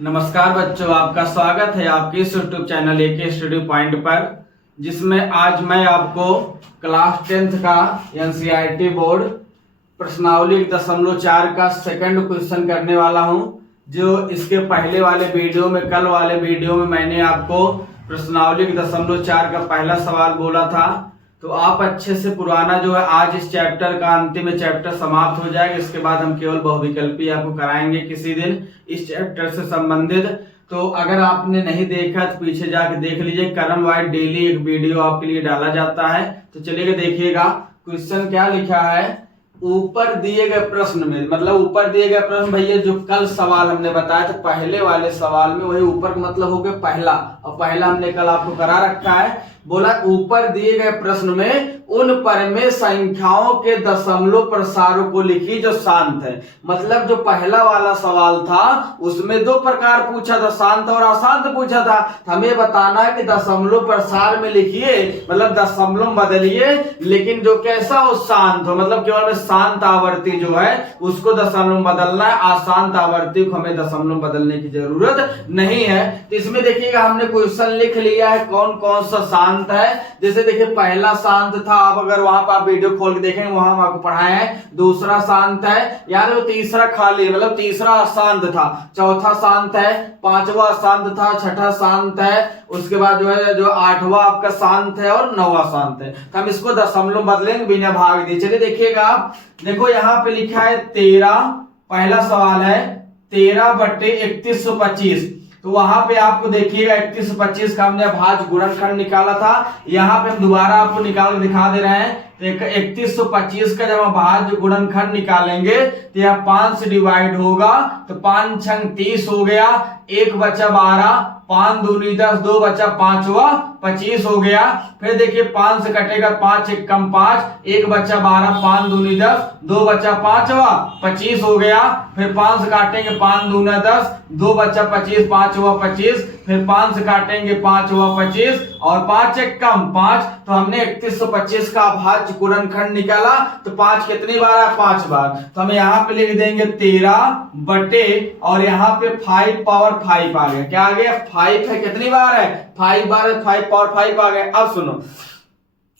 नमस्कार बच्चों, आपका स्वागत है आपके इस YouTube channel AK study point पर, जिसमें आज मैं आपको क्लास 10th का एनसीईआरटी बोर्ड प्रश्नावली 1.4 का सेकंड क्वेश्चन करने वाला हूं। जो इसके पहले वाले वीडियो में, कल वाले वीडियो में मैंने आपको प्रश्नावली 1.4 का पहला सवाल बोला था, तो आप अच्छे से पुराना जो है आज इस चैप्टर का अंतिम चैप्टर समाप्त हो जाएगा। इसके बाद हम केवल बहुविकल्पी आपको कराएंगे किसी दिन इस चैप्टर से संबंधित। तो अगर आपने नहीं देखा तो पीछे जाके देख लीजिए, कर्म वाइज डेली एक वीडियो आपके लिए डाला जाता है। तो चलिए देखिएगा क्वेश्चन क्या लिखा है। ऊपर दिए गए प्रश्न में, मतलब ऊपर दिए गए प्रश्न भैया जो कल सवाल हमने बताया था पहले वाले सवाल में, वही ऊपर का मतलब हो गया पहला, और पहला हमने कल आपको करा रखा है। बोला ऊपर दिए गए प्रश्न में उन परमेय संख्याओं के दशमलव प्रसारों को लिखी जो शांत है। मतलब जो पहला वाला सवाल था उसमें दो प्रकार पूछा था, शांत और अशांत पूछा था। हमें बताना है कि दशमलव प्रसार में लिखिए, मतलब दशमलव बदलिए, लेकिन जो कैसा हो शांत हो, मतलब केवल शांत आवर्ती जो है उसको दशमलव बदलना है, अशांत आवर्ती को हमें दशमलव बदलने की जरूरत नहीं है। तो इसमें देखिएगा हमने क्वेश्चन लिख लिया है कौन कौन सा शांत है। जैसे देखिए पहला शांत था, आप अगर वहां पर आप वीडियो खोल के देखेंगे वहां हम आपको पढ़ाए हैं। दूसरा शांत है, यार वो तीसरा खाली, मतलब तीसरा अशांत था, चौथा शांत है, पांचवा अशांत था, छठा शांत है, उसके बाद जो है जो आठवां आपका शांत है और नौवां शांत है। तो हम इसको दशमलव बदलेंगे बिना भाग दिए। चलिए देखिएगा आप, देखो यहाँ पे लिखा है 13, पहला सवाल है 13/3125। तो वहां पे आपको देखिएगा 31/25 का हमने भाज्य गुणनखंड निकाला था। यहाँ पे हम दोबारा आपको निकाल के दिखा दे रहे हैं। तो 3125 का जब हम भाज्य गुणनखंड निकालेंगे तो यह 5 से डिवाइड होगा, तो 5 छंग 30 हो गया, 1 बचा 12, 5 दूनी 10, 2 बचा 5वां 25 हो गया। फिर देखिए 5 से कटेगा 5 एक कम 5, 1 बचा 12, 5 दूनी 10, 2 बचा 5वां 25 हो गया। फिर 5 से काटेंगे 5 दूना 10, 2 बचा 25, 5वां 25, फिर 5 से काटेंगे 5वां 25 और 5 एक कम 5। तो हमने 3125 का भाज्य गुणनखंड निकाला। तो 5 कितनी बार है? 5 बार। तो हम यहाँ पे लिख देंगे 13 बटे, और यहाँ पे 5 पावर 5 आ गया। क्या आ गया? 5 है, कितनी बार है? 5 बार है, 5 पावर 5 आ गए। अब सुनो,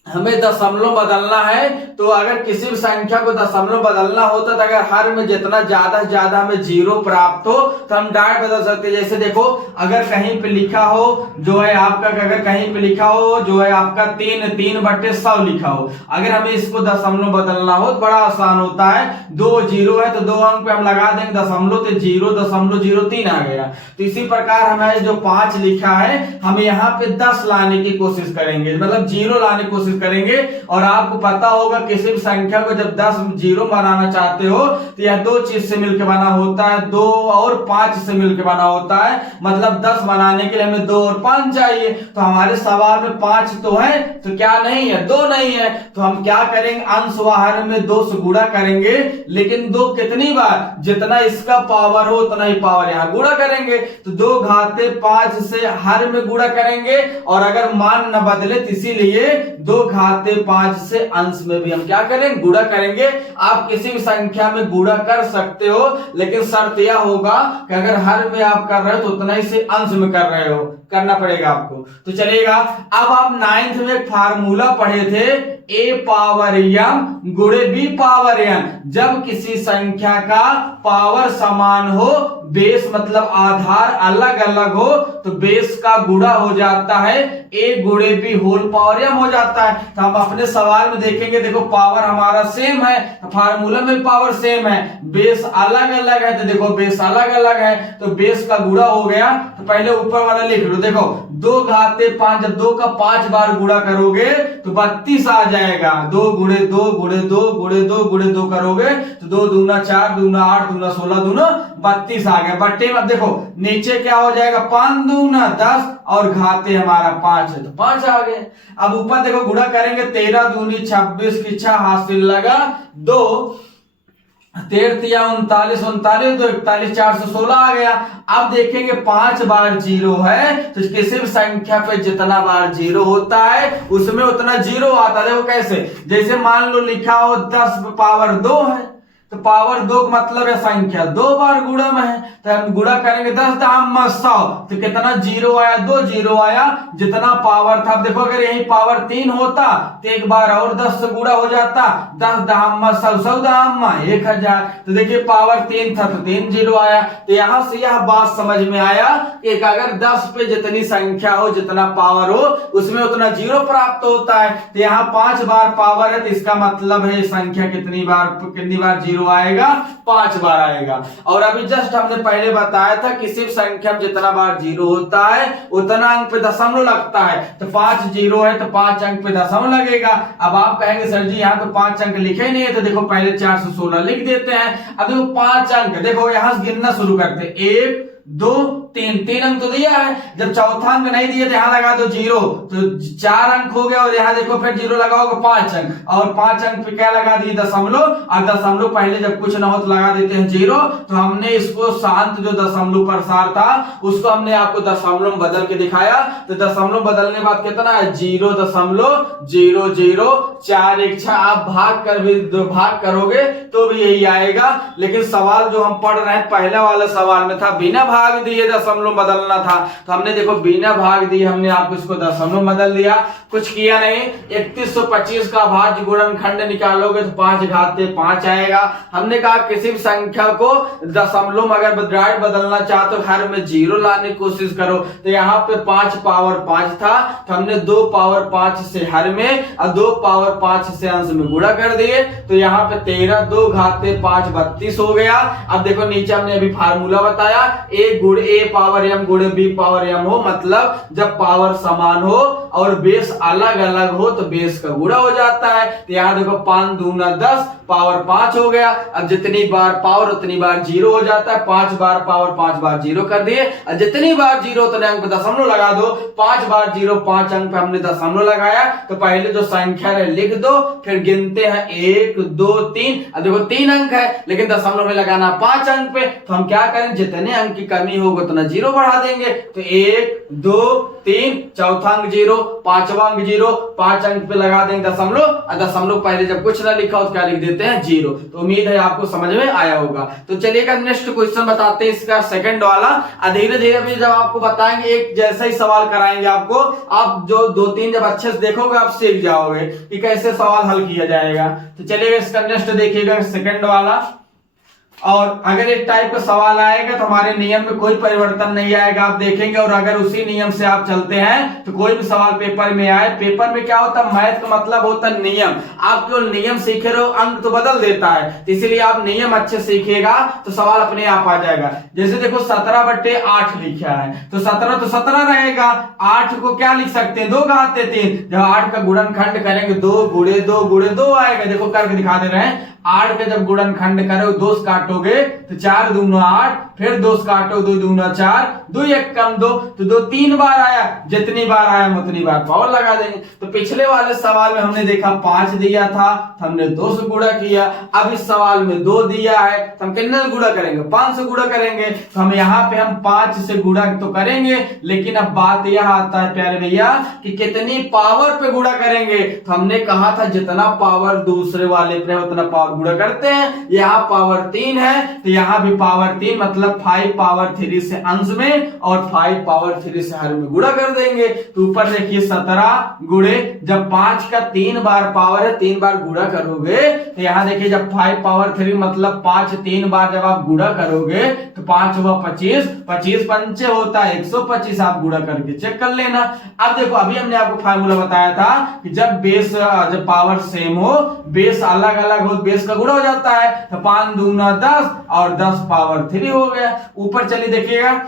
हमें दशमलव बदलना है, तो अगर किसी भी संख्या को दशमलव बदलना होता तो अगर हर में जितना ज्यादा से ज्यादा हमें 0 प्राप्त हो तो हम डायरेक्ट बदल सकते हैं। जैसे देखो अगर कहीं पे लिखा हो जो है आपका, अगर कहीं पे लिखा हो जो है आपका 3/100 लिखा हो, अगर हमें इसको दशमलव बदलना हो तो बड़ा आसान होता है। 2 0 है तो 2 अंक पे हम लगा देंगे दशमलव, तो 0.03 आ गया। तो इसी प्रकार हमें जो 5 लिखा है हम यहाँ पे 10 लाने की कोशिश करेंगे, मतलब 0 लाने की कोशिश करेंगे। और आपको पता होगा किसी भी संख्या को जब 10 0 बनाना चाहते हो तो यह दो चीज से मिलकर बना होता है, 2 और 5 से मिलकर बना होता है। मतलब 10 बनाने के लिए हमें 2 और 5 चाहिए। तो हमारे सवाल में 5 तो है, तो क्या नहीं है? 2 नहीं है। तो हम क्या करेंगे? अंश व हर में 2 से गुणा करेंगे, लेकिन 2 कितनी बार? जितना इसका पावर हो उतना ही पावर यहाँ गुणा करेंगे। तो 2 घाते 5 से हर में गुणा करेंगे, और अगर मान न बदले तो इसीलिए 2 घाते 5 से अंश में भी हम क्या करेंगे? गुणा करेंगे। आप किसी भी संख्या में गुणा कर सकते हो, लेकिन शर्त यह होगा कि अगर हर में आप कर रहे हो तो उतना ही से अंश में कर रहे हो, करना पड़ेगा आपको। तो चलेगा। अब आप 9th में एक फार्मूला पढ़े थे, a पावर m गुणे b पावर n। जब किसी संख्या का पावर समान हो, बेस मतलब आधार अलग अलग हो, तो बेस का गुणा हो जाता है a गुणे b होल पावर m हो जाता है। तो हम अपने सवाल में देखेंगे, देखो पावर हमारा सेम है, फार्मूला में पावर सेम है, बेस अलग अलग है, तो देखो बेस अलग अलग है, तो बेस का गुणा हो गया। तो पहले ऊपर वाला लिख लो, देखो 2 घाते 5, जब 2 का 5 बार गुणा करोगे तो 32 आ जाएगा। 2 गुणे 2 गुणे 2 गुणे 2 गुणे 2 करोगे तो 2 दूना 4, दूना 8, दूना 16, दूना 32 आ गया। बट्टे में अब देखो नीचे क्या हो जाएगा? 5 दूना 10 और घाते हमारा 5 है, तो 5 आ गए। अब ऊपर देखो गुणा करेंगे, 13 दूनी 26 की 6 हासिल लगा 2, 13 या 39, 39 तो 41, 416 आ गया। अब देखेंगे 5 बार 0 है, तो किसी भी संख्या पे जितना बार 0 होता है उसमें उतना 0 आता है। देखो कैसे? जैसे मान लो लिखा हो 10 पावर 2 है, तो पावर 2 का मतलब है संख्या 2 बार गुणा में है, तो हम गुणा करेंगे 10 दहम 100, तो कितना जीरो आया, 2 जीरो आया, जितना पावर था। देखो अगर यही पावर 3 होता तो एक बार और 10 से गुणा हो जाता, 10 दहम 100, 100 दहम 1000। तो देखिए पावर 3 था तो 3 जीरो आया। तो यहां से यह बात समझ में आया कि अगर 10 पे जितनी संख्या हो, जितना पावर हो, उसमें उतना जीरो प्राप्त होता है। तो यहाँ 5 बार पावर है, तो इसका मतलब है संख्या कितनी बार जीरो आएगा, 5 बार आएगा। और अभी जस्ट हमने पहले बताया था कि सिर्फ संख्या में जितना बार जीरो होता है उतना अंक पे दशमलव लगता है। तो 5 जीरो है तो 5 अंक पे दशमलव लगेगा। अब आप कहेंगे सर जी यहाँ तो 5 अंक लिखे नहीं है, तो देखो पहले 416 लिख देते हैं। अब देखो 5 अंक, देखो यहां से गिनना शुरू करते हैं, 1 2 3 अंक तो दिया है। जब चौथा अंक नहीं दिया तो यहां लगा दो जीरो, तो 4 अंक हो गया। और यहां देखो फिर जीरो लगाओगे 5 अंक, और 5 अंक पे क्या लगा दिए, दशमलव। और दशमलव पहले जब कुछ ना हो तो लगा देते हैं जीरो। तो हमने इसको शांत जो दशमलव प्रसार था उसको हमने आपको दशमलव बदल के दिखाया। तो दशमलव बदलने के बाद कितना है, 0.00416। आप भाग करोगे तो भी यही आएगा। लेकिन सवाल जो हम पढ़ रहे हैं पहले वाले सवाल में था बिना भाग दिए दशमलव बदलना था, तो हमने देखो बिना भाग दिए हमने आपको इसको दशमलव बदल दिया, कुछ किया नहीं। 3125 का भाज्य गुणनखंड निकालोगे तो 5 घाते 5 आएगा। हमने कहा किसी भी संख्या को दशमलव में अगर डायरेक्ट बदलना चाहते हो हर में जीरो लाने की कोशिश करो। तो यहाँ पे 5 पावर 5 था, तो हमने 2 पावर 5 से हर में और 2 पावर 5 से अंश में गुणा कर दिए। तो यहाँ पे 13 2 घाते 5 32 हो गया। अब देखो नीचे हमने अभी फार्मूला बताया, ए पावर m गुणे b पावर m हो, मतलब जब पावर समान हो और बेस अलग अलग हो तो बेस का गुणा हो जाता है। तो यहाँ देखो 5 दूना 10 पावर 5 हो गया। अब जितनी बार पावर उतनी बार जीरो हो जाता है। 5 बार पावर 5 बार जीरो कर दिए, और जितनी बार जीरो उतने अंक पे दशमलव लगा दो। 5 बार जीरो 5 अंक पे हमने दशमलव लगाया। तो पहले जो संख्या है लिख दो, फिर गिनते हैं 1 2 3। अब देखो 3 अंक है लेकिन दशमलव में लगाना 5 अंक पे, तो हम क्या करें, जितने अंक की कमी होगी उतना जीरो बढ़ा देंगे। तो 1 2 3, चौथा अंक जीरो, पांचवा अंक जीरो, 5 अंक पे लगा देंगे दशमलव, और दशमलव पहले जब कुछ ना लिखा हो तो क्या लिख देते हैं, जीरो। तो उम्मीद है आपको समझ में आया होगा। तो चलिएगा नेक्स्ट क्वेश्चन बताते हैं, इसका सेकंड वाला। धीरे धीरे जब आपको बताएंगे एक जैसा ही सवाल कराएंगे आपको, आप जो 2-3 जब अच्छे से देखोगे आप सीख जाओगे कि कैसे सवाल हल किया जाएगा। तो चलिएगा इसका नेक्स्ट देखिएगा सेकंड वाला। और अगर एक टाइप का सवाल आएगा तो हमारे नियम में कोई परिवर्तन नहीं आएगा, आप देखेंगे। और अगर उसी नियम से आप चलते हैं तो कोई भी सवाल पेपर में आए, पेपर में क्या होता है, मैथ का मतलब होता है नियम। आप केवल नियम सीखे रहो, अंक तो बदल देता है, तो इसीलिए आप नियम अच्छे सीखेगा तो सवाल अपने आप आ जाएगा। जैसे देखो 17/8 लिखा है, तो 17 तो 17 रहेगा। 8 को क्या लिख सकते हैं, 2 घाते 3। जब 8 का गुणनखंड करेंगे 2 गुणे 2 गुणे 2 आएगा। देखो करके दिखा दे रहे हैं, 8 का जब गुणनखंड करो 2 से काटोगे तो 4 दूना 8, फिर 2 से काटो 2 दूना 4, 2 1 कम 2, तो 2 3 बार आया। जितनी बार आया उतनी बार पावर लगा देंगे। तो पिछले वाले सवाल में हमने देखा 5 दिया था तो हमने 2 से गुणा किया। अब इस सवाल में 2 दिया है तो हम कितने से गुणा करेंगे, 5 से गुणा करेंगे। तो हम यहाँ पे हम 5 से गुणा तो करेंगे, लेकिन अब बात यह आता है प्यारे भैया कि कितनी पावर पे गुणा करेंगे। तो हमने कहा था जितना पावर दूसरे वाले पे उतना पावर गुणा करते हैं। यहाँ पावर 3 है तो यहाँ भी पावर 3, मतलब 5 पावर 3 से अंश में और 5 पावर 3 से हर में गुणा कर देंगे। तो ऊपर देखिए 17 गुणे, जब 5 का 3 बार पावर है 3 बार गुणा करोगे तो यहाँ देखिए जब 5 पावर 3 मतलब 5 3 बार जब आप गुणा करोगे तो 5 व 25, 25 पंचे होता है 125। आप गुणा करके चेक कर लेना। अब देखो अभी हमने आपको फार्मूला बताया था कि जब पावर सेम हो, बेस अलग अलग हो, बेस का गुणा हो जाता है। तो 5 दूना 10 और 10 पावर 3 हो गया। ऊपर चलिए देखिएगा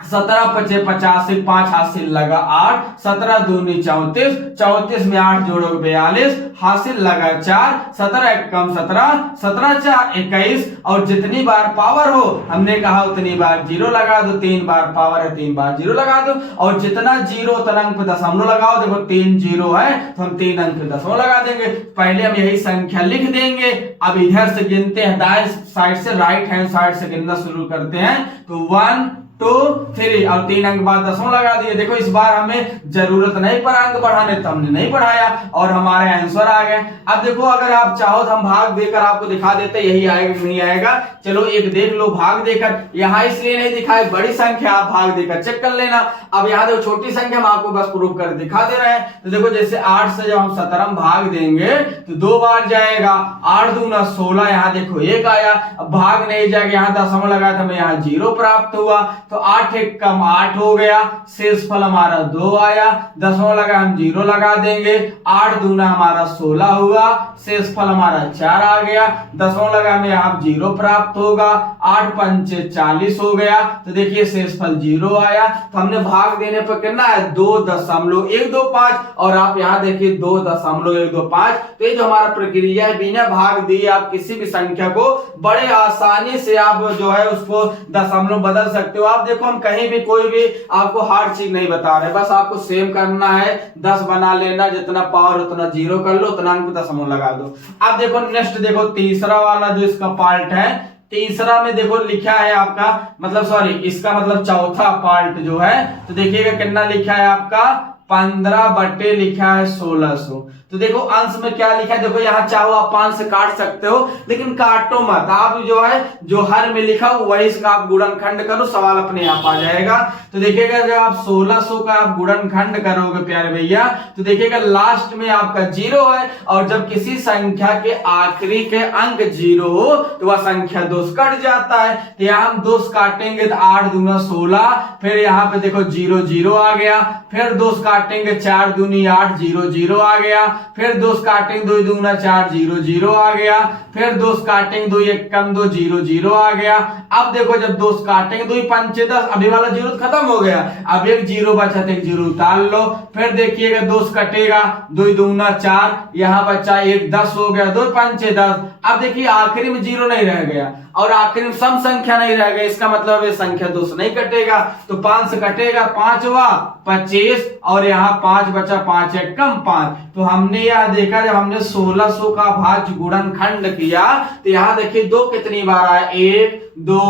17 5 85, 5 हासिल लगा 8, 17 दूनी 34, 34 में 8 जोड़ोगे 42, हासिल लगा 4, 17 1 कम 17, 17 4 21। और जितनी बार पावर हो हमने कहा उतनी बार जीरो लगा दो। 3 बार पावर है 3 बार जीरो लगा दो। और जितना जीरो उतना अंक पे दशमलव लगाओ। देखो 3 जीरो है तो हम 3 अंक पे दशमलव लगा देंगे। पहले हम यही संख्या लिख देंगे। अब इधर से गिनते हैं, दाएं साइड से राइट हैंड साइड से गिनना शुरू करते हैं। तो 1 2 3 और 3 अंक बाद दशमलव लगा दिए। देखो इस बार हमें जरूरत नहीं पड़ा अंक बढ़ाने तो हमने नहीं बढ़ाया और हमारे आंसर आ गए। अब देखो अगर आप चाहो तो हम भाग देकर आपको दिखा देते, यही आएगा कि नहीं आएगा। चलो एक देख लो भाग देकर, यहाँ इसलिए नहीं दिखाए, बड़ी संख्या आप भाग देकर चेक कर लेना। अब यहाँ देखो छोटी संख्या हम आपको बस प्रूफ कर दिखा दे रहे हैं। तो देखो जैसे 8 से जब हम 17 भाग देंगे तो 2 बार जाएगा, 8 दूना 16, यहाँ देखो 1 आया। अब भाग नहीं जाएगा, यहाँ दशमलव लगा था हमें यहाँ 0 प्राप्त हुआ, तो 8 एक कम 8 हो गया, शेष फल हमारा 2 आया। दशमलव लगा हम 0 लगा देंगे, 8 दूना हमारा 16 हुआ, शेष फल हमारा 4 आ गया। दशमलव लगा हमें यहाँ 0 प्राप्त होगा, 8 पंचे 40 हो गया, तो देखिए शेष फल 0 आया। तो हमने भाग देने पर कितना है 2.125 और आप यहाँ देखिए 2.125। तो ये जो हमारा प्रक्रिया है बिना भाग दिए आप किसी भी संख्या को बड़े आसानी से आप जो है उसको दशमलव बदल सकते हो। आप देखो हम कहीं भी कोई भी आपको हार्ड चीज नहीं बता रहे, बस आपको सेम करना है, 10 बना लेना, जितना पावर उतना 0 कर लो, उतना अंक दशमलव लगा दो। अब देखो नेक्स्ट देखो तीसरा वाला जो इसका पार्ट है, तीसरा में देखो लिखा है आपका मतलब सॉरी इसका मतलब चौथा पार्ट जो है, तो देखिएगा कितना लिखा है आपका 15 बटे लिखा है 1600। तो देखो अंश में क्या लिखा है, देखो यहाँ चाहो आप 5 से काट सकते हो लेकिन काटो मत, आप जो है जो हर में लिखा हो वही इसका आप गुणनखंड करो, सवाल अपने आप आ जाएगा। तो देखिएगा जब आप 1600 का आप गुणनखंड करोगे प्यारे भैया, तो देखिएगा लास्ट में आपका 0 है और जब किसी संख्या के आखिरी के अंक 0 हो तो वह संख्या 2 कट जाता है। तो यहाँ हम 2 काटेंगे तो 8 दूना 16, फिर यहाँ पे देखो 0 0 आ गया, फिर 2 काटेंगे 4 दूनी 8 0 0 आ गया, फिर 2 काटेंगे 2 दूना 4 0 0 आ गया, फिर 2 काटेंगे 2 एक कम 2 0 0 आ गया। अब देखो जब 2 काटेंगे 2 पंचे 10, अभी वाला 0 खत्म हो गया, अब एक 0 बचा तो एक 0 उतार लो। फिर देखिएगा 2 कटेगा 2 दूना 4, यहाँ बचा 1 10 हो गया, 2 पंचे 10। अब देखिए आखिरी में 0 नहीं रह गया और आखिर में सम संख्या नहीं रह गई, इसका मतलब ये संख्या 2 से नहीं कटेगा, तो 5 से कटेगा, 5 हुआ 25 और यहाँ 5 बचा, 5 एक कम 5। तो हमने यहाँ देखा जब हमने 1600 का भाज्य गुणनखंड किया तो यहाँ देखिए 2 कितनी बार आया, 1 2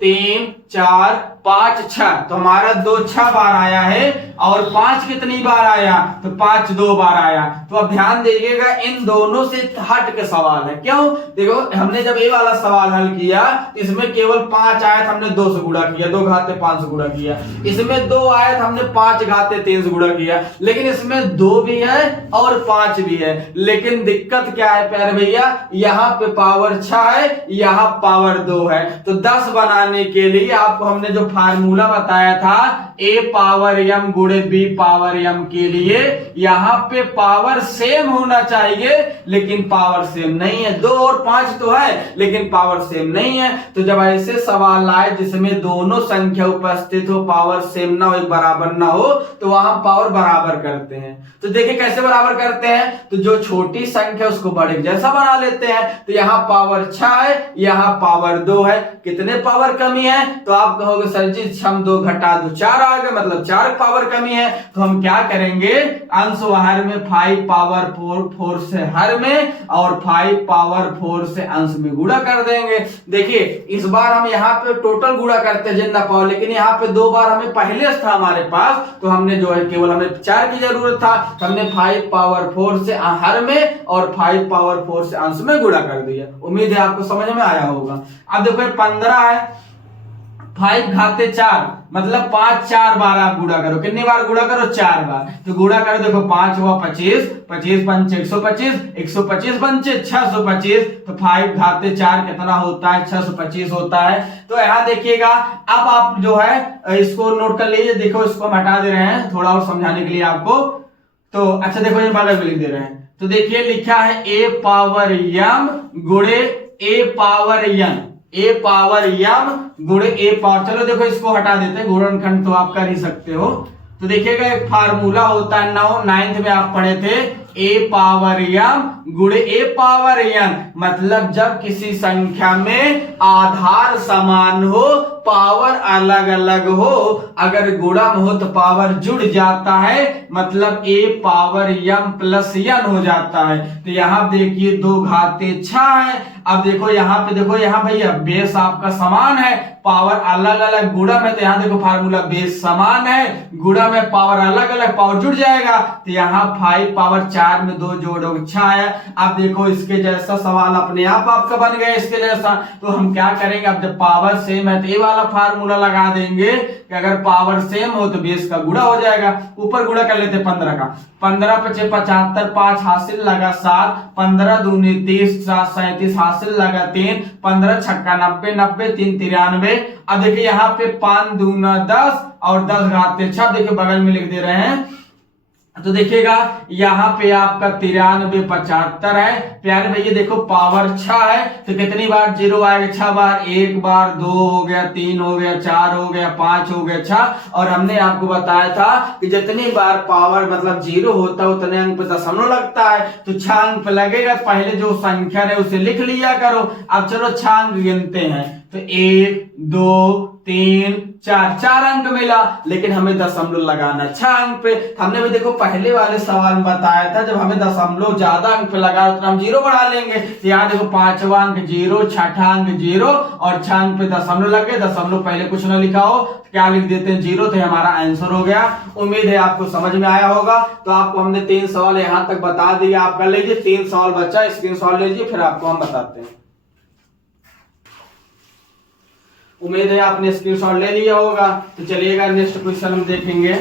3 4 5 6, तो हमारा 2 6 बार आया है और 5 कितनी बार आया, तो 5 2 बार आया। तो अब ध्यान दीजिएगा इन दोनों से हट के सवाल है, क्यों? देखो हमने जब ये वाला सवाल हल किया इसमें केवल 5 आए तो हमने 2 से गुणा किया, 2 घाते 5 से गुणा किया। इसमें 2 आए तो हमने 5 घाते 3 से गुणा किया, लेकिन इसमें 2 भी है और 5 भी है। लेकिन दिक्कत क्या है प्यारे भैया, यहाँ पे पावर 6 है, यहाँ पावर 2 है। तो 10 बनाने के लिए आपको हमने जो फार्मूला बताया था a पावर m गुणे b पावर m के लिए, यहाँ पे पावर सेम होना चाहिए लेकिन पावर सेम नहीं है। 2 और 5 तो है लेकिन पावर सेम नहीं है। तो जब ऐसे सवाल आए जिसमें दोनों संख्या उपस्थित हो, पावर सेम ना हो, एक बराबर ना हो, तो वहां पावर बराबर करते हैं। तो देखिए कैसे बराबर करते हैं, तो जो छोटी संख्या उसको बड़े जैसा बना लेते हैं। तो यहाँ पावर 6 है, यहाँ पावर 2 है, कितने पावर कमी है, तो आप कहोगे सर जी 6 2 घटा 2 4 आ गए, मतलब 4 पावर कमी है। तो हम क्या करेंगे, अंश व हर में 5 पावर 4 से हर में और 5 पावर 4 से अंश में गुणा कर देंगे। देखिए इस बार हम यहाँ पे टोटल गुणा करते हैं जितना पावर, लेकिन यहाँ पे 2 बार हमें पहले था हमारे पास, तो हमने जो है केवल हमें 4 की जरूरत था, तो हमने 5 पावर 4 से हर में और 5 पावर 4 से अंश में गुणा कर दिया। उम्मीद है आपको समझ में आया होगा। अब देखो 15 है, 5 घाते 4 मतलब 5 4 बार आप गुणा करो, कितनी बार गुणा करो, 4 बार। तो गुणा करो, देखो 5 हुआ 25, 25 पंचे 125, 125 पंचे 625, तो 5 घाते 4 कितना होता है, 625 होता है। तो यहाँ देखिएगा अब आप जो है इसको नोट कर लीजिए। देखो इसको हम हटा दे रहे हैं थोड़ा और समझाने के लिए आपको। तो अच्छा देखो ये बगल में लिख दे रहे हैं, तो देखिए लिखा है a पावर m गुणे a power n, a power m गुणे a पावर, चलो देखो इसको हटा देते हैं, गुणनखंड तो आप कर ही सकते हो। तो देखिएगा एक फार्मूला होता है 9th में आप पढ़े थे, ए पावर m गुणे ए पावर n, मतलब जब किसी संख्या में आधार समान हो, पावर अलग अलग हो, अगर गुणम हो तो पावर जुड़ जाता है, मतलब a power m plus n हो जाता है। तो यहाँ देखिए 2 घाते 6 है। अब देखो यहाँ पे, देखो यहाँ भैया बेस आपका समान है, पावर अलग अलग गुणम है, तो यहाँ देखो फार्मूला बेस समान है, गुणम है, पावर अलग अलग, पावर जुड़ जाएगा। तो यहाँ 5 पावर 4 में 2 जोड़ोगे 6 है। अब देखो इसके जैसा सवाल अपने आप आपका बन गया इसके जैसा। तो हम क्या करेंगे, अब जब पावर सेम है तो ये वाला फार्मूला लगा देंगे कि अगर पावर सेम हो तो बेस का गुणा हो जाएगा। ऊपर गुणा कर लेते 15 का, 15 पचे 75, 5 हासिल लगा 7, 15 दूनी 30, 7 37 हासिल लगा 3, 15 छक्का 90, 90 3 93। अब देखिए यहाँ पे 5 दूना 10 और 10 घाते 6, देखिए बगल में लिख दे रहे हैं। तो देखिएगा यहाँ पे आपका 93 75 है। प्यारे भैया देखो पावर 6 है तो कितनी बार जीरो आएगा, 6 बार, 1 बार, 2 हो गया, 3 हो गया, 4 हो गया, 5 हो गया, 6। और हमने आपको बताया था कि जितनी बार पावर मतलब जीरो होता है उतने अंक पे दशमलव लगता है। तो 6 अंक पे लगेगा, पहले जो संख्या है उसे लिख लिया करो। अब चलो 6 अंक गिनते हैं, तो 1 2 3 4, 4 अंक मिला, लेकिन हमें दशमलव लगाना 6 अंक पे। हमने भी देखो पहले वाले सवाल में बताया था, जब हमें दशमलव ज्यादा अंक पे लगा तो हम जीरो बढ़ा लेंगे। तो यहाँ देखो 5वां अंक जीरो, 6ठा अंक जीरो और 6 अंक पे दशमलव लग गए। दशमलव पहले कुछ ना लिखा हो तो क्या लिख देते हैं, जीरो, तो हमारा आंसर हो गया। उम्मीद है आपको समझ में आया होगा। तो आपको हमने 3 सवाल यहाँ तक बता दिया, आप कर लीजिए। 3 सवाल बचा, स्क्रीनशॉट लीजिए, फिर आपको हम बताते हैं। उम्मीद है आपने स्क्रीनशॉट ले लिया होगा। तो चलिएगा नेक्स्ट क्वेश्चन हम देखेंगे।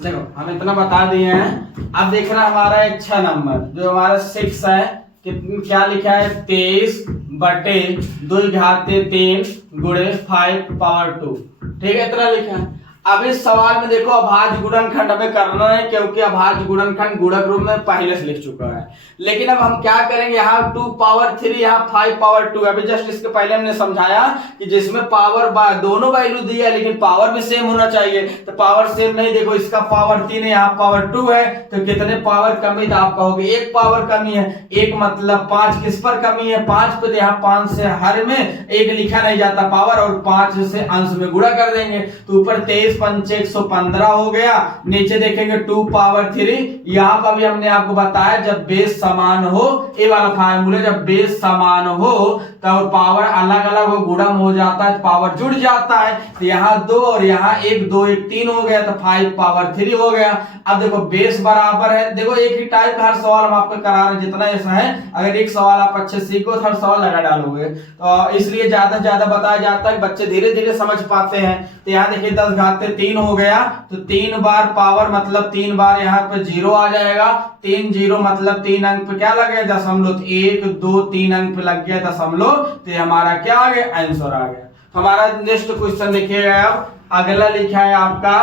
देखो हम इतना बता दिए हैं। अब देखना हमारा एक 6 नंबर जो हमारा 6 है, क्या लिखा है, 23 बटे 2 घाते 3 गुणे 5 पावर 2, ठीक है, इतना लिखा है। अब इस सवाल में देखो अभाज्य गुणनखंड हमें करना है, क्योंकि अभाज्य गुणनखंड गुणक रूप में पहले से लिख चुका है। लेकिन अब हम क्या करेंगे, यहाँ 2 पावर 3, यहाँ 5 पावर 2। अभी जस्ट इसके पहले हमने समझाया कि जिसमें पावर दोनों वैल्यू दी है लेकिन पावर भी सेम होना चाहिए। तो पावर सेम नहीं, देखो इसका पावर 3 है, यहाँ पावर 2 है, तो कितने पावर कमी, तो आप कहोगे 1 पावर कमी है। 1 मतलब 5 किस पर कमी है, 5 पे। तो यहाँ 5 से हर में 1 लिखा नहीं जाता पावर, और 5 से अंश में गुणा कर देंगे। तो ऊपर 23 पंचे 115 हो गया, नीचे देखेंगे 2 पावर 3। यहाँ पर भी हमने आपको बताया जब बेस समान हो, ये वाला फार्मूला, जब बेस समान हो तब पावर अलग अलग हो, गुणम हो जाता है, पावर जुड़ जाता है। तो यहाँ 2 और यहाँ 1 2 1 3 हो गया, तो 5 पावर 3 हो गया। अब देखो बेस बराबर है, देखो एक ही टाइप हर सवाल हम आपको करा रहे हैं, जितना ऐसा है। अगर एक सवाल आप अच्छे सीखो तो हर सवाल लगा डालोगे, तो इसलिए ज्यादा ज्यादा बताया जाता है, बच्चे धीरे धीरे समझ पाते हैं। तो यहाँ देखिए 10 घाते 3 हो गया, तो 3 बार पावर मतलब 3 बार यहाँ पे जीरो आ जाएगा। 3 जीरो मतलब 3 अंक पे क्या लगे, दशमलव। 1 2 3 अंक पे लग गया दशमलव, तो हमारा क्या आ गया, आंसर आ गया। हमारा नेक्स्ट क्वेश्चन देखिएगा। अब अगला लिखा है आपका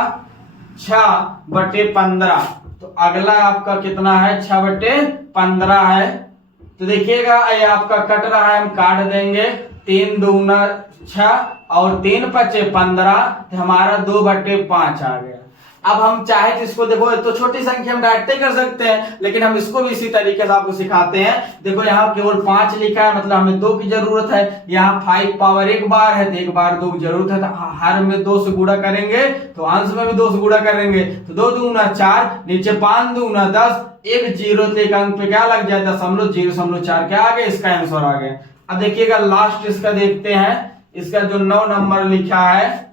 6 बटे 15। तो अगला आपका कितना है, 6 बटे 15 है। तो देखिएगा ये आपका कट रहा है, हम काट देंगे। 3 दूना 6 और 3 पचे 15, तो हमारा 2 बटे 5 आ गया। अब हम चाहे तो इसको देखो, तो छोटी संख्या हम डायरेक्ट कर सकते हैं, लेकिन हम इसको भी इसी तरीके से आपको सिखाते हैं। देखो यहाँ केवल 5 लिखा है, मतलब हमें 2 की जरूरत है। यहाँ 5 पावर 1 बार है, तो 1 बार 2 की जरूरत है, तो हर में 2 से गुणा करेंगे, तो अंश में भी 2 से गुणा करेंगे। तो 2 दूना 4, नीचे 5 दूना 10, 1 जीरो, तो 1 अंक पे क्या लग जाए, दशमलव 0.4 क्या आ गया, इसका आंसर आ गया। अब देखिएगा लास्ट इसका देखते हैं। इसका जो 9 नंबर लिखा है,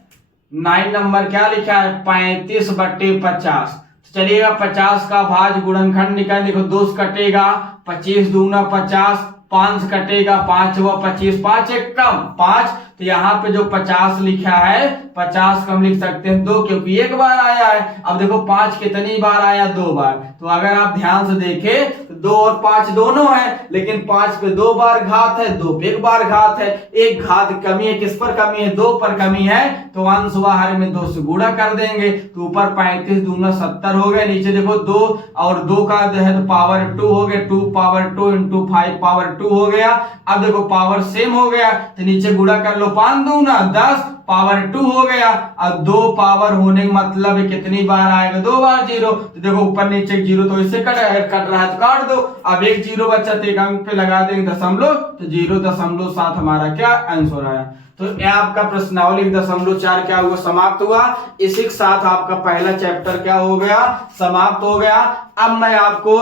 9 नंबर क्या लिखा है, 35 बटे 50। चलिएगा 50 का भाज्य गुणनखंड निकाल। देखो 2 कटेगा, 25 दूना 50, 5 कटेगा, 5 व 25, 5 एक कम 5, तो यहाँ पे जो 50 लिखा है 50 को हम लिख सकते हैं 2, क्योंकि एक बार आया है। अब देखो 5 कितनी बार आया, 2 बार। तो अगर आप ध्यान से देखें तो 2 और 5 दोनों है, लेकिन 5 पे 2 बार घात है, 2 पे 1 बार घात है। एक घात कमी है, किस पर कमी है, 2 पर कमी है, तो अंश बाहर में 2 से गुणा कर देंगे। तो ऊपर 35 दूना 70 हो गए, नीचे देखो 2 और 2 का है तो पावर 2 हो गया, 2 पावर 2 इंटू 5 पावर 2 हो गया। अब देखो पावर सेम हो गया तो नीचे गुणा कर लो, 5 दूना 10 पावर 2 हो गया। अब 2 पावर होने का मतलब है कितनी बार आएगा, 2 बार 0। तो देखो ऊपर नीचे 0 तो इससे कट रहा है तो काट दो। अब एक 0 बचा तो एक अंक पे लगा देंगे दशमलव, तो 0.7 हमारा क्या आंसर आया। तो यह आपका प्रश्नावली 0.4 क्या हुआ, समाप्त हुआ। इसी के साथ आपका पहला चैप्टर क्या हो गया, समाप्त हो गया। अब मैं आपको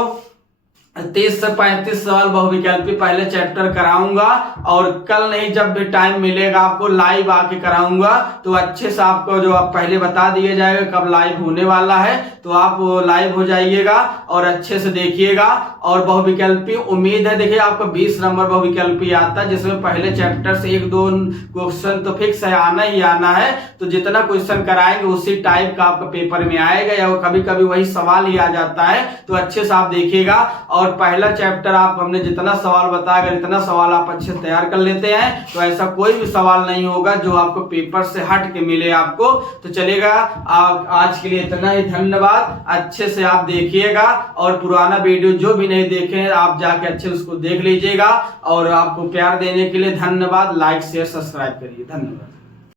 30 से 35 सवाल बहुविकल्पी पहले चैप्टर कराऊंगा, और कल नहीं जब भी टाइम मिलेगा आपको लाइव आके कराऊंगा। तो अच्छे से आपको जो आप पहले बता दिया जाएगा कब लाइव होने वाला है, तो आप लाइव हो जाइएगा और अच्छे से देखिएगा। और बहुविकल्पी उम्मीद है देखिए आपको 20 नंबर बहुविकल्पी आता है, जिसमें पहले चैप्टर से 1-2 क्वेश्चन तो फिक्स है, आना ही आना है। तो जितना क्वेश्चन कराएंगे उसी टाइप का आपका पेपर में आएगा, या कभी कभी वही सवाल ही आ जाता है। तो अच्छे से आप देखिएगा। और पहला चैप्टर आप हमने जितना सवाल बताया, अगर इतना सवाल आप अच्छे से तैयार कर लेते हैं तो ऐसा कोई भी सवाल नहीं होगा जो आपको पेपर से हट के मिले आपको। तो चलेगा, आज के लिए इतना ही, धन्यवाद। अच्छे से आप देखिएगा, और पुराना वीडियो जो भी नहीं देखे आप जाके अच्छे से उसको देख लीजिएगा। और आपको प्यार देने के लिए धन्यवाद। लाइक शेयर सब्सक्राइब करिए, धन्यवाद।